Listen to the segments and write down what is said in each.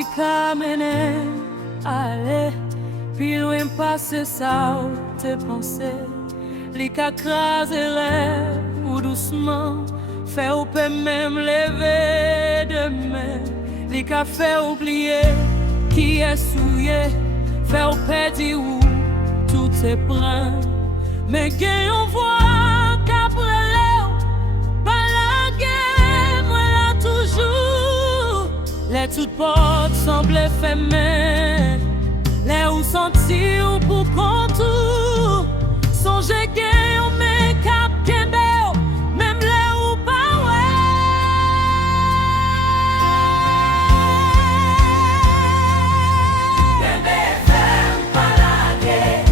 li ka mene ale, pi loin passe ça ou te pensé. Li ka krasé ou doucement, fait ou peut même lever demain. Li ka fait oublier qui est souillé, fait ou perdre ou tout est brun. Mais gagne on voit qu'après l'eau, pas la guerre, moi là toujours. Les toutes portes semblaient fermées, les ou senti ou pour contour. Songez gagne on met cap kembe, même les ou pas ouais. Kembe femme pas la guerre.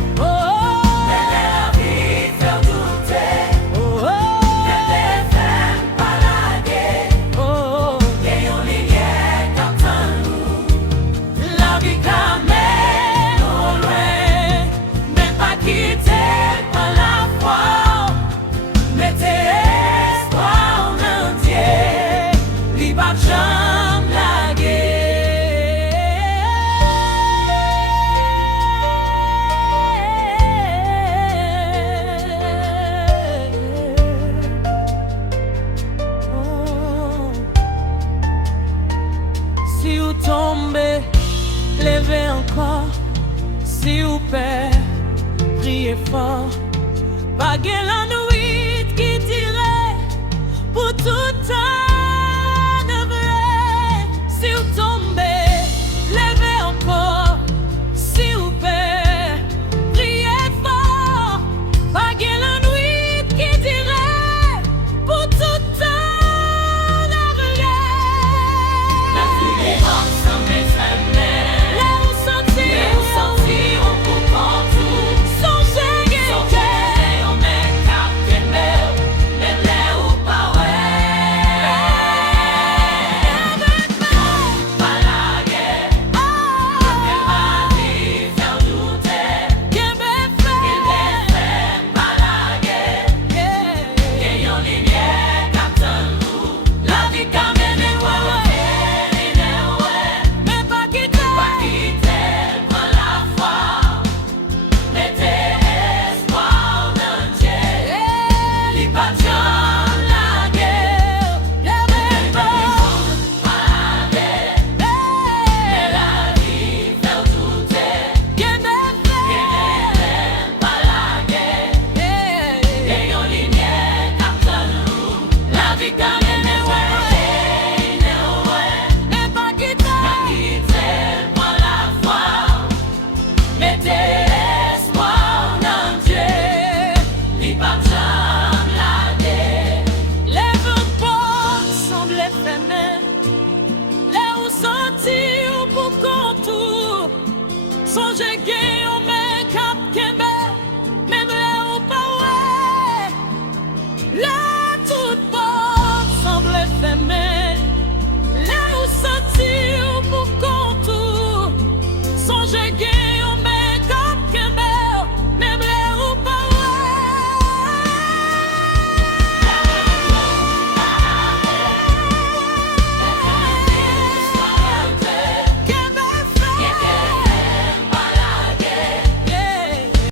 Si vous tombez, levez encore. Si vous perdez, priez fort. Pas la nuit qui dirait pour tout temps.